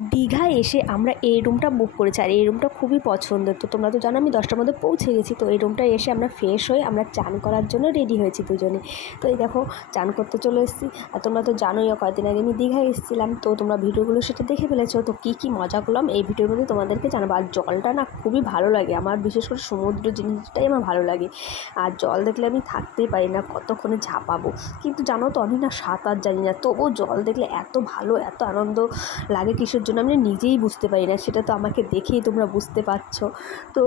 দীঘায় এসে আমরা এই রুমটা বুক করেছি, আর এই রুমটা খুবই পছন্দের। তো তোমরা তো জানো আমি 10টার মধ্যে পৌঁছে গেছি। তো এই রুমটায় এসে আমরা ফ্রেশ হয়ে আমরা চান করার জন্য রেডি হয়েছি দুজনে। তো এই দেখো চান করতে চলে এসেছি। আর তোমরা তো জানোই কয়েকদিন আগে আমি দীঘায় এসেছিলাম, তো তোমরা ভিডিওগুলো সেটা দেখে ফেলেছো। তো কী মজা করলাম এই ভিডিওর মধ্যে তোমাদেরকে জানাবো। আর জলটা না খুবই ভালো লাগে আমার, বিশেষ করে সমুদ্র জিনিসটাই আমার ভালো লাগে। আর জল দেখলে আমি থাকতেই পারি না, কতক্ষণে ঝাঁপাবো। কিন্তু জানো তো আমি না সাঁতার জানি না, তবুও জল দেখলে এত ভালো, এত আনন্দ লাগে কিসের জন্য আমি নিজেই বুঝতে পারি না। সেটা তো আমাকে দেখেই তোমরা বুঝতে পারছো। তো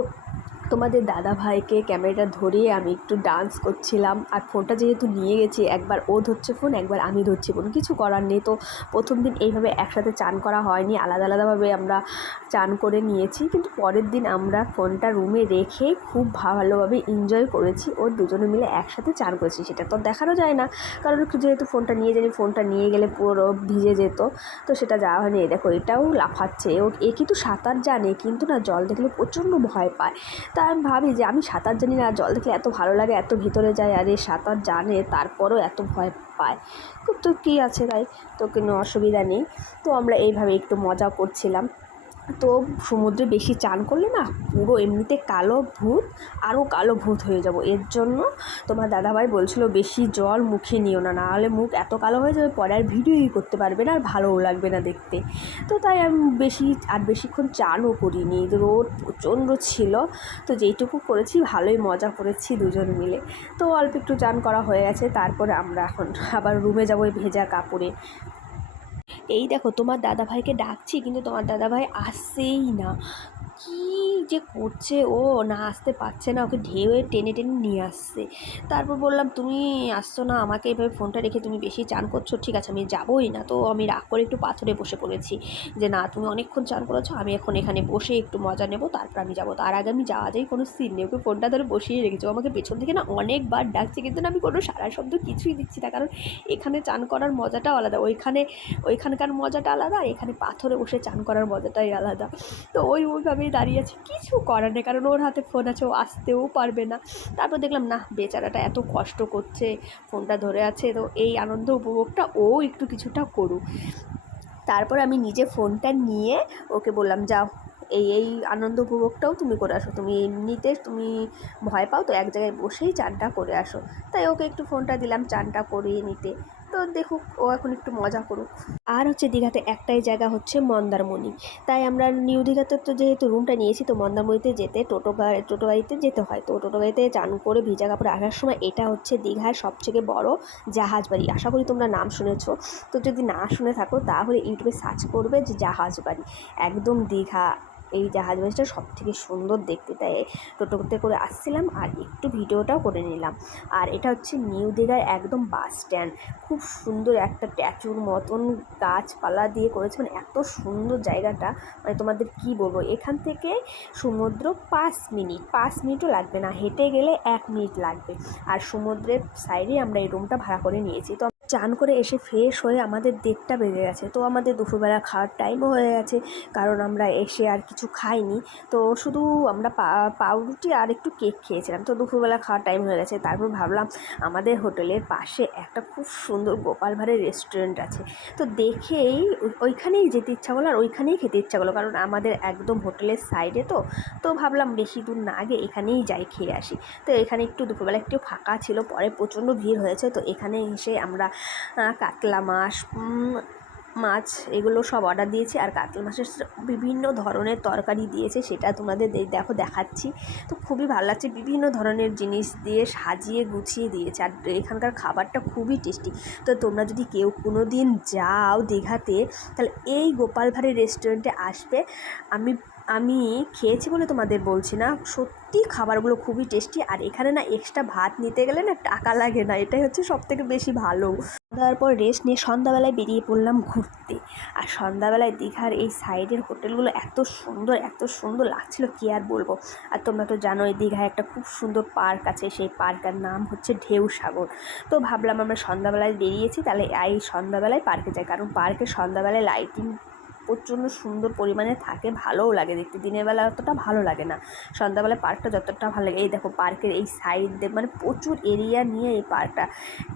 তোমাদের দাদা ভাইকে ক্যামেরাটা ধরিয়ে আমি একটু ডান্স করছিলাম। আর ফোনটা যেহেতু নিয়ে গেছি, একবার ও ধরছে ফোন, একবার আমি ধরছি ফোন, কিছু করার নেই। তো প্রথম দিন এইভাবে একসাথে চান করা হয়নি, আলাদা আলাদাভাবে আমরা চান করে নিয়েছি। কিন্তু পরের দিন আমরা ফোনটা রুমে রেখে খুব ভালোভাবে এনজয় করেছি। ওর দুজনে মিলে একসাথে চান করেছি, সেটা তো দেখানো যায় না, কারণ যেহেতু ফোনটা নিয়ে যাই, ফোনটা নিয়ে গেলে পুরো ভিজে যেত। তো সেটা যাওয়া হয়নি। দেখো এটাও লাফাচ্ছে, এ কিন্তু সাঁতার জানে, কিন্তু না জল দেখলে প্রচণ্ড ভয় পায়। তা আমি ভাবি যে আমি সাঁতার জানি না, জল দেখলে এত ভালো লাগে, এত ভিতরে যায়, আর এ সাঁতার জানে তারপরও এত ভয় পায়। তো কী আছে, তাই তো কোনো অসুবিধা নেই। তো আমরা এইভাবে একটু মজা করছিলাম। তো সমুদ্রে বেশি চান করলে না পুরো এমনিতে কালো ভূত, আরও কালো ভূত হয়ে যাব। এর জন্য তোমার দাদাভাই বলছিল বেশি জল মুখে নিও না, নাহলে মুখ এত কালো হয়ে যাবে, পরে আর ভিডিওই করতে পারবে না, আর ভালোও লাগবে না দেখতে। তো তাই আমি বেশিক্ষণ চানও করিনি, রোদ প্রচণ্ড ছিল। তো যেইটুকু করেছি ভালোই মজা করেছি দুজন মিলে। তো অল্প একটু চান করা হয়ে গেছে, তারপরে আমরা এখন আবার রুমে যাবো ভেজা কাপড়ে। এই দেখো তোমার দাদাভাইকে ডাকছি, কিন্তু তোমার দাদাভাই আসছেই না। কী যে করছে, ও না আসতে পারছে না, ওকে ঢেউয়ে টেনে টেনে নিয়ে আসছে। তারপর বললাম তুমি আসছো না, আমাকে এভাবে ফোনটা রেখে তুমি বেশি চান করছো, ঠিক আছে আমি যাবোই না। তো আমি রাগ করে একটু পাথরে বসে পড়েছি যে না তুমি অনেকক্ষণ চান করেছো, আমি এখন এখানে বসে একটু মজা নেবো, তারপর আমি যাবো। তার আগে আমি যাওয়া যায় কোনো সিন নেই, ওকে ফোনটা ধরে বসিয়ে রেখেছো। আমাকে পেছন থেকে না অনেকবার ডাকছে, কিন্তু না আমি কোনো সারা শব্দ কিছুই দিচ্ছি না, কারণ এখানে চান করার মজাটাও আলাদা, ওইখানকার মজাটা আলাদা, আর এখানে পাথরে বসে চান করার মজাটাই আলাদা। তো ওইভাবেই দাঁড়িয়ে আছে, কিছু করার নেই, কারণ ওর হাতে ফোন আছে, ও আসতেও পারবে না। তারপর দেখলাম না বেচারাটা এত কষ্ট করছে, ফোনটা ধরে আছে, তো এই আনন্দ উপভোগটা ও একটু কিছুটা করুক। তারপর আমি নিজে ফোনটা নিয়ে ওকে বললাম যাও, এই আনন্দ উপভোগটাও তুমি করে আসো, তুমি এমনিতে তুমি ভয় পাও, তো এক জায়গায় বসেই চানটা করে আসো। তাই ওকে একটু ফোনটা দিলাম চানটা করিয়ে নিতে। তো দেখুক, ও এখন একটু মজা করুক। আর দীঘাতে একটাই জায়গা হচ্ছে মন্দারমণি। তাই আমরা নিউ দীঘাতে তো যেহেতু রুমটা নিয়েছি, তো মন্দারমণিতে যেতে টোটো গাড়িতে যেতে হয়। তো টোটো গাড়িতে চান করে ভিজা কাপড়ে আসার সময়, এটা হচ্ছে দীঘার সবথেকে বড় জাহাজ বাড়ি। আশা করি তোমরা নাম শুনেছো। তো যদি না শুনে থাকো তাহলে ইউটিউবে সার্চ করবে যে জাহাজ বাড়ি, একদম দীঘা। এই জাহাজ বাড়িটা সব থেকে সুন্দর দেখতে। তাই টোটোতে করে আসছিলাম আর একটু ভিডিওটাও করে নিলাম। আর এটা হচ্ছে নিউ দীঘার একদম বাস স্ট্যান্ড। খুব সুন্দর একটা স্ট্যাচুর মতন গাছপালা দিয়ে করেছে, মানে এত সুন্দর জায়গাটা, মানে তোমাদের কি বলবো। এখান থেকে সমুদ্র 5 মিনিটও লাগবে না, হেঁটে গেলে 1 মিনিট লাগবে। আর সমুদ্রের সাইডে আমরা এই রুমটা ভাড়া করে নিয়েছি। তো চান করে এসে ফ্রেশ হয়ে আমাদের 1:30 বেজে গেছে। তো আমাদের দুপুরবেলা খাওয়ার টাইমও হয়ে গেছে, কারণ আমরা এসে আর কিছু খাইনি। তো শুধু আমরা পাউরুটি আর একটু কেক খেয়েছিলাম। তো দুপুরবেলা খাওয়ার টাইম হয়ে গেছে। তারপর ভাবলাম আমাদের হোটেলের পাশে একটা খুব সুন্দর গোপাল ভাঁড়ের রেস্টুরেন্ট আছে। তো দেখেই ওইখানেই যেতে ইচ্ছা করলো, আর ওইখানেই খেতে ইচ্ছা করলো, কারণ আমাদের একদম হোটেলের সাইডে। তো ভাবলাম বেশি দূর না গিয়ে এখানেই যাই, খেয়ে আসি। তো এখানে একটু দুপুরবেলা একটু ফাঁকা ছিল, পরে প্রচণ্ড ভিড় হয়েছে। তো এখানে এসে আমরা কাতলা মাছ এগুলো সব অর্ডার দিয়েছি। আর কাতলা মাছের বিভিন্ন ধরনের তরকারি দিয়েছে, সেটা তোমাদের দেখাচ্ছি। তো খুবই ভালো লাগছে, বিভিন্ন ধরনের জিনিস দিয়ে সাজিয়ে গুছিয়ে দিয়েছে। আর এখানকার খাবারটা খুবই টেস্টি। তো তোমরা যদি কেউ কোনো দিন যাও দীঘাতে, তাহলে এই গোপাল ভাঁড়ের রেস্টুরেন্টে আসবে। আমি খেয়েছি বলে তোমাদের বলছি না, সত্যি খাবারগুলো খুবই টেস্টি। আর এখানে না এক্সট্রা ভাত নিতে গেলে না টাকা লাগে না, এটাই হচ্ছে সবথেকে বেশি ভালো। তারপর রেস্ট নিয়ে সন্ধ্যাবেলায় বেরিয়ে পড়লাম ঘুরতে। আর সন্ধ্যাবেলায় দীঘার এই সাইডের হোটেলগুলো এত সুন্দর লাগছিল, কি আর বলবো। আর তোমরা তো জানোই দীঘায় একটা খুব সুন্দর পার্ক আছে, সেই পার্কের নাম হচ্ছে ঢেউ সাগর। তো ভাবলাম আমরা সন্ধ্যাবেলায় বেরিয়েছি, তাহলে এই সন্ধ্যাবেলায় পার্কে যাই, কারণ পার্কে সন্ধ্যাবেলায় লাইটিং প্রচণ্ড সুন্দর পরিমাণে থাকে, ভালোও লাগে দেখতে। দিনের বেলা অতটা ভালো লাগে না, সন্ধ্যাবেলায় পার্কটা যতটা ভালো লাগে। এই দেখো পার্কের এই সাইডে মানে প্রচুর এরিয়া নিয়ে এই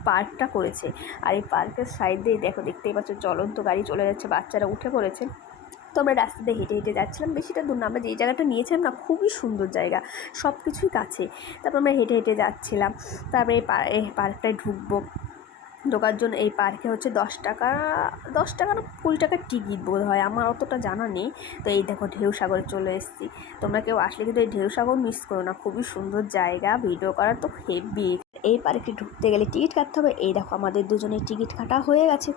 পার্কটা করেছে। আর এই পার্কের সাইডে দেখতেই পাচ্ছ চলন্ত গাড়ি চলে যাচ্ছে, বাচ্চারা উঠে পড়েছে। তো তো আমরা রাস্তাতে হেঁটে হেঁটে যাচ্ছিলাম, বেশিটা দূর না, আমরা যেই জায়গাটা নিয়েছিলাম না খুবই সুন্দর জায়গা, সব কিছুই কাছে। তারপর আমরা হেঁটে হেঁটে যাচ্ছিলাম। তারপরে এই পার্কটায় ঢোকার জন্য এই পার্কে হচ্ছে 10 টাকা, 10 টাকা না 20 টাকার টিকিট বোধ হয়, আমার অতটা জানা নেই। তো এই দেখো ঢেউসাগরে চলে এসেছি। তোমরা কেউ আসলে কিন্তু এই ঢেউসাগর মিস করো না, খুবই সুন্দর জায়গা, ভিডিও করার তো হেভি। এই পার্কে ঢুকতে গেলে টিকিট কাটতে হবে। এই দেখো আমাদের দুজনের টিকিট কাটা হয়ে গেছে,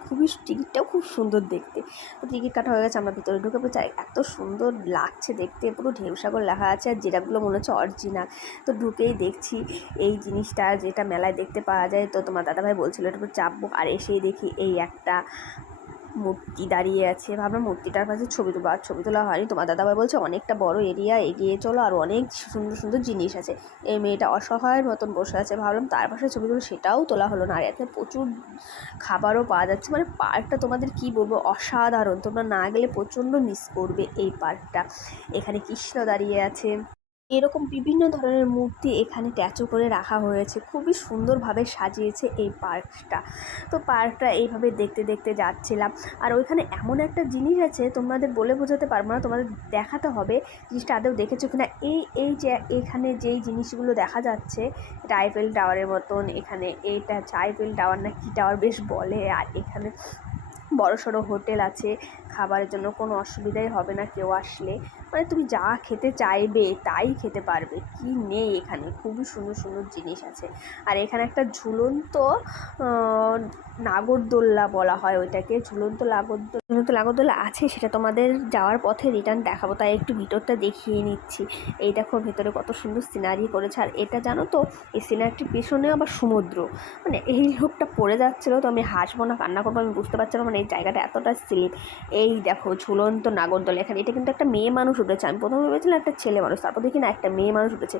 টিকিটটাও খুব সুন্দর দেখতে। তো টিকিট কাটা হয়ে গেছে, আমরা ভিতরে ঢুকে পড়েছি। আর এত সুন্দর লাগছে দেখতে, পুরো ঢেউসাগর লেখা আছে, আর জিরাফগুলো মনে হচ্ছে অরিজিনাল। তো ঢুকেই দেখছি এই জিনিসটা যেটা মেলায় দেখতে পাওয়া যায়। তো তোমার দাদাভাই বলছিল এটা চাপবো, আর এসেই দেখি এই একটা মূর্তি দাঁড়িয়ে আছে। ভাবলাম মূর্তিটার কাছে ছবি তুলবো, আর ছবি তোলা হয়নি। তোমার দাদাভাই বলছে অনেকটা বড় এরিয়া, এগিয়ে চলো, আর অনেক সুন্দর সুন্দর জিনিস আছে। এই মেয়েটা অসহায়ের মতন বসে আছে, ভাবলাম তার পাশে ছবি তুলো, সেটাও তোলা হলো না। আর এতে প্রচুর খাবারও পাওয়া যাচ্ছে, মানে পার্কটা তোমাদের কি বলবো, অসাধারণ। তোমরা না গেলে প্রচণ্ড মিস করবে এই পার্কটা। এখানে কৃষ্ণ দাঁড়িয়ে আছে, এরকম বিভিন্ন ধরনের মূর্তি এখানে স্ট্যাচু করে রাখা হয়েছে, খুবই সুন্দরভাবে সাজিয়েছে এই পার্কটা। তো পার্কটা এইভাবে দেখতে দেখতে যাচ্ছিলাম। আর ওইখানে এমন একটা জিনিস আছে, তোমাদের বলে বোঝাতে পারবো না, তোমাদের দেখাতে হবে জিনিসটা আদৌ দেখেছো কিনা। এই যে এখানে যেই জিনিসগুলো দেখা যাচ্ছে, এটা আইফেল টাওয়ারের মতন, এখানে এইটা আইফেল টাওয়ার না কি টাওয়ার বেশ বলে। আর এখানে বড়সড় হোটেল আছে, খাবারের জন্য কোনো অসুবিধাই হবে না কেউ আসলে, মানে তুমি যা খেতে চাইবে তাই খেতে পারবে, কি নেই এখানে, খুবই সুন্দর সুন্দর জিনিস আছে। আর এখানে একটা ঝুলন্ত নাগরদোল্লা বলা হয় ওইটাকে, ঝুলন্ত নাগরদোল্লা আছে, সেটা তোমাদের যাওয়ার পথে রিটার্ন দেখাবো, তাই একটু ভিতরটা দেখিয়ে নিচ্ছি। এই দেখো ভেতরে কত সুন্দর সিনারি করেছে। আর এটা জানো তো, এই সিনারিটির পেছনেও আবার সমুদ্র, মানে এই লোকটা পড়ে যাচ্ছিলো, তো আমি হাসবো না কান্না করবো আমি বুঝতে পারছিলাম, মানে এই জায়গাটা এতটা স্লিপ। এই দেখো ঝুলন্ত নাগরদোল্লা, এখানে এটা কিন্তু একটা মেয়ে মানুষ উঠেছে, আমি প্রথমে ভেবেছিলাম একটা ছেলে মানুষ, তারপর দেখি না একটা মেয়ে মানুষ উঠেছে।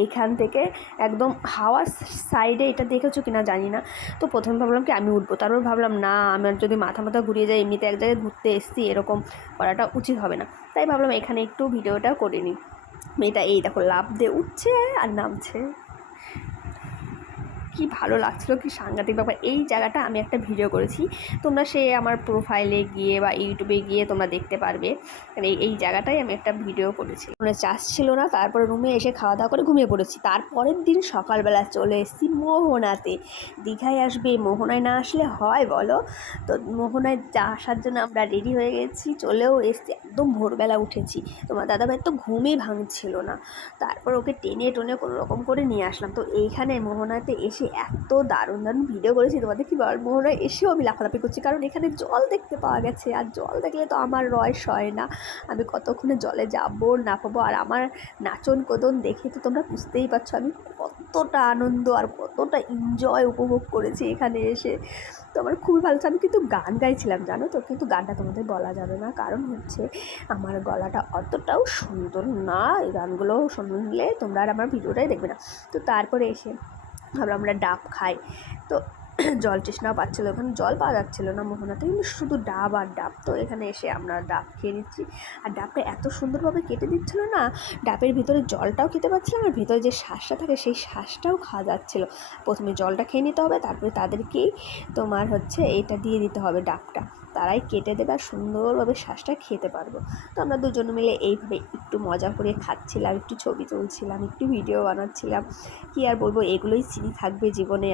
এইখান থেকে একদম হাওয়ার সাইডে, এটা দেখেছো কিনা জানি না। তো প্রথমে ভাবলাম কি আমি উঠবো, তারপর ভাবলাম না, আমার যদি মাথা ঘুরিয়ে যায়, এমনিতে এক জায়গায় ঘুরতে এসেছি, এরকম করাটা উচিত হবে না। তাই ভাবলাম এখানে একটু ভিডিওটা করে নিই। মেয়েটা এই দেখো লাফ দিয়ে উঠছে আর নামছে, কি ভালো লাগছিলো, কি সাংঘাতিক ব্যাপার। এই জায়গাটা আমি একটা ভিডিও করেছি, তোমরা সে আমার প্রোফাইলে গিয়ে বা ইউটিউবে গিয়ে তোমরা দেখতে পারবে। এই জায়গাটাই আমি একটা ভিডিও করেছি। মানে চাষ ছিল না, তারপরে রুমে এসে খাওয়া দাওয়া করে ঘুমিয়ে পড়েছি। তারপরের দিন সকালবেলা চলে এসেছি মোহনাতে। দীঘায় আসবে, মোহনায় না আসলে হয় বলো? তো মোহনায় আসার জন্য আমরা রেডি হয়ে গেছি, চলেও এসেছি, একদম ভোরবেলা উঠেছি। তোমার দাদাভাই তো ঘুমই ভাঙছিল না, তারপর ওকে টেনে টোনে কোনো রকম করে নিয়ে আসলাম। তো এইখানে মোহনাতে এসে এত দারুণ দারুণ ভিডিও করেছি, তোমাদের কি বল, মোহনায় এসেও আমি লাফালাফি করছি, কারণ এখানে জল দেখতে পাওয়া গেছে, আর জল দেখলে তো আমার সয় না, আমি কতক্ষণে জলে যাবো না পাবো। আর আমার নাচন কোদন দেখে তো তোমরা বুঝতেই পারছো আমি কতটা আনন্দ আর কতটা এনজয় উপভোগ করেছি এখানে এসে। তো আমার খুবই ভালো লাগছে। আমি কিন্তু গান গাইছিলাম জানো তো, কিন্তু গানটা তোমাদের বলা যাবে না, কারণ হচ্ছে আমার গলাটা অতটাও সুন্দর না, এই গানগুলো শুনলে তোমরা আর আমার ভিডিওটাই দেখবে না। তো তারপরে এসে ভাবলাম আমরা ডাব খাই। তো জল তৃষ্ণাও পাচ্ছিলো, ওখানে জল পাওয়া যাচ্ছিলো না মোহনাতে, কিন্তু শুধু ডাব আর ডাব। তো এখানে এসে আমরা ডাব খেয়ে নিচ্ছি, আর ডাবটা এত সুন্দরভাবে কেটে দিচ্ছিলো না, ডাবের ভিতরে জলটাও খেতে পাচ্ছিলাম, আর ভিতরে যে শ্বাসটা থাকে সেই শ্বাসটাও খাওয়া যাচ্ছিলো। প্রথমে জলটা খেয়ে নিতে হবে, তারপরে তাদেরকেই তোমার হচ্ছে এটা দিয়ে দিতে হবে ডাবটা, তারাই কেটে দেবে আর সুন্দরভাবে শ্বাসটা খেতে পারবো। তো আমরা দুজন মিলে এইভাবে একটু মজা করে খাচ্ছিলাম, একটু ছবি তুলছিলাম, একটু ভিডিও বানাচ্ছিলাম। কি আর বলবো, এগুলোই স্মৃতি থাকবে জীবনে,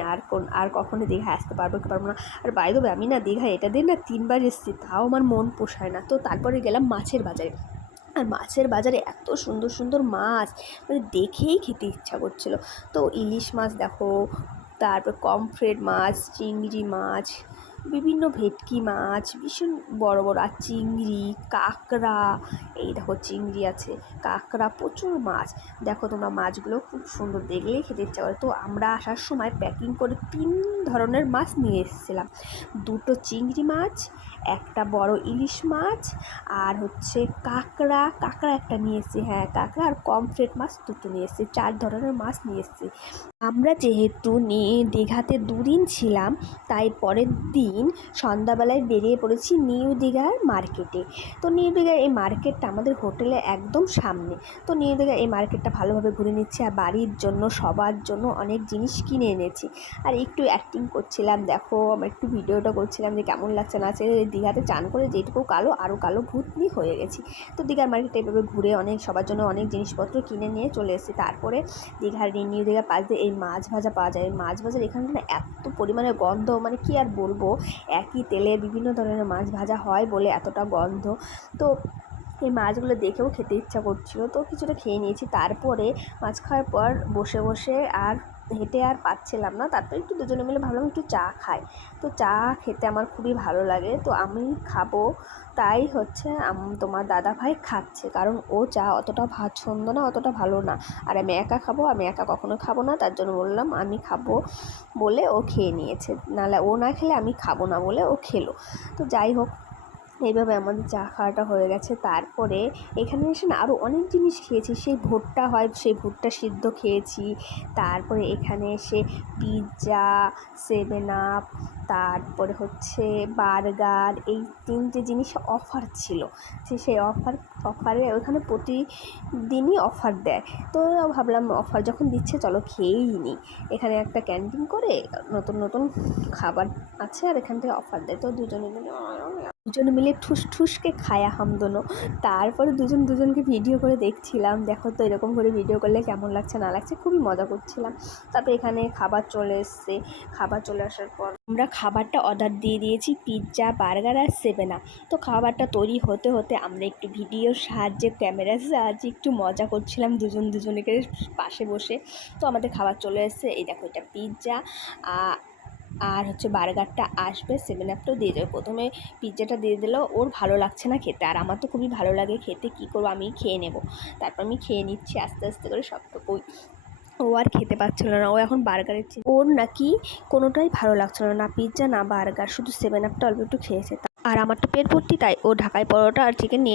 আর কখনো দীঘায় আসতে পারবো কি পারবো না। আর বাই দ্য ওয়ে আমি না দীঘায় এটা দিয়ে না 3বার এসেছি, তাও আমার মন পোষায় না। তো তারপরে গেলাম মাছের বাজারে, আর মাছের বাজারে এত সুন্দর সুন্দর মাছ, মানে দেখেই খেতে ইচ্ছা করছিলো। তো ইলিশ মাছ দেখো, তারপর কমফ্রেট মাছ, চিংড়ি মাছ, বিভিন্ন ভেটকি মাছ, ভীষণ বড় বড়, আর চিংড়ি, কাঁকড়া, এই দেখো চিংড়ি আছে, কাঁকড়া, প্রচুর মাছ। দেখো তোমরা মাছগুলো খুব সুন্দর, দেখলেই খেতে ইচ্ছা করে। তো আমরা আসার সময় প্যাকিং করে 3 ধরনের মাছ নিয়ে এসেছিলাম, 2টো চিংড়ি মাছ, একটা বড় ইলিশ মাছ, আর হচ্ছে কাঁকড়া একটা নিয়ে এসেছি, হ্যাঁ কাঁকড়া, আর কমফ্রেট মাছ 2টো নিয়ে এসেছি, 4 ধরনের মাছ নিয়ে এসেছি। আমরা যেহেতু দীঘাতে 2 দিন ছিলাম, তাই পরের দিন সন্ধ্যাবেলায় বেরিয়ে পড়েছি নিউ দীঘার মার্কেটে। তো নিউ দীঘার এই মার্কেটটা আমাদের হোটেলের একদম সামনে। তো নিউ দীঘার এই মার্কেটটা ভালোভাবে ঘুরে নিচ্ছি, আর বাড়ির জন্য সবার জন্য অনেক জিনিস কিনে এনেছি, আর একটু অ্যাক্টিং করছিলাম। দেখো আমরা একটু ভিডিওটা করছিলাম যে কেমন লাগছে না আছে, দীঘাতে চান করে যেটুকু কালো আরও কালো ভূতনি হয়ে গেছি। তো দীঘার মার্কেটে এভাবে ঘুরে সবার জন্য অনেক জিনিসপত্র কিনে নিয়ে চলে এসেছি। তারপরে দীঘার নিউ দীঘার পাশ দিয়ে এই মাছ ভাজা পাওয়া যায়। এই মাছ ভাজার এখানটা না এত পরিমাণে গন্ধ, মানে কি আর বলবো, একই তেলে বিভিন্ন ধরনের মাছ ভাজা হয় বলে এতটা গন্ধ। তো এই মাছগুলো দেখেও খেতে ইচ্ছা করছিলো, তো কিছুটা খেয়ে নিয়েছি। তারপরে মাছ খাওয়ার পর বসে বসে আর হেঁটে আর পাচ্ছিলাম না, তারপরে একটু দুজনে মিলে ভাবলাম একটু চা খাই। তো চা খেতে আমার খুবই ভালো লাগে, তো আমি খাবো, তাই হচ্ছে তোমার দাদা ভাই খাচ্ছে, কারণ ও চা অতটা পছন্দ না, অতটা ভালো না। আর আমি একা খাবো, আমি একা কখনো খাবো না, তার জন্য বললাম আমি খাবো বলে ও খেয়ে নিয়েছে, নাহলে ও না খেলে আমি খাবো না বলে ও খেলো। তো যাই হোক, এইভাবে আমাদের চা খাওয়াটা হয়ে গেছে। তারপরে এখানে এসে না আরও অনেক জিনিস খেয়েছি। সেই ভুট্টা হয়, সেই ভুট্টা সিদ্ধ খেয়েছি। তারপরে এখানে এসে পিৎজা, 7 আপ, তারপরে হচ্ছে বার্গার, এই 3টে জিনিস অফার ছিল। সেই অফারে ওখানে প্রতিদিনই অফার দেয়। তো ভাবলাম অফার যখন দিচ্ছে চলো খেয়েই নিই। এখানে একটা ক্যান্টিন করে নতুন নতুন খাবার আছে আর এখান থেকে অফার দেয়। তো দুজনে মিলে ঠুস ঠুসকে খায়া হামদোনো। তারপরে দুজনকে ভিডিও করে দেখছিলাম, দেখো তো এরকম করে ভিডিও করলে কেমন লাগছে না লাগছে, খুবই মজা করছিলাম। তারপরে এখানে খাবার চলে এসছে। খাবার চলে আসার পর আমরা খাবারটা অর্ডার দিয়ে দিয়েছি, পিৎজা, বার্গার আর 7 আপ। তো খাবারটা তৈরি হতে হতে আমরা একটু ভিডিওর সাহায্যে, ক্যামেরার সাহায্যে একটু মজা করছিলাম দুজনকে পাশে বসে। তো আমাদের খাবার চলে এসছে, এই দেখো এটা পিৎজা আর হচ্ছে বার্গারটা আসবে, 7 আপটাও দিয়ে যাবে। প্রথমে পিৎজাটা দিয়ে দিল, ওর ভালো লাগছে না খেতে, আর আমার তো খুবই ভালো লাগে খেতে, কী করবো আমি খেয়ে নেব। তারপর আমি খেয়ে নিচ্ছি আস্তে আস্তে করে সবটুকুই। ও আর খেতে পারছিল না, ও এখন বার্গারের ওর নাকি কোনোটাই ভালো লাগছিল না, পিৎজা না বার্গার, শুধু 7 আপটা অল্প একটু খেয়েছে। আর আমার তো পেট ভর্তি, তাই ও ঢাকাই পরোটা আর চিকেন নিয়ে